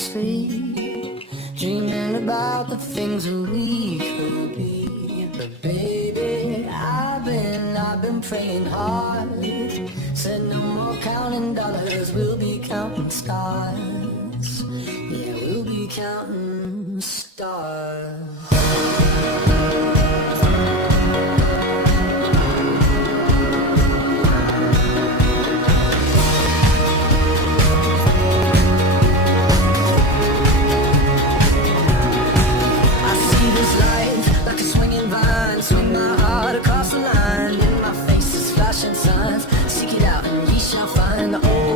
sleep, dreaming about the things that we could be. But baby, I've been praying hard. Said no more counting dollars, we'll be counting stars. Yeah, we'll be counting stars. Swing my heart across the line. In my face is flashing signs. Seek it out and ye shall find. The old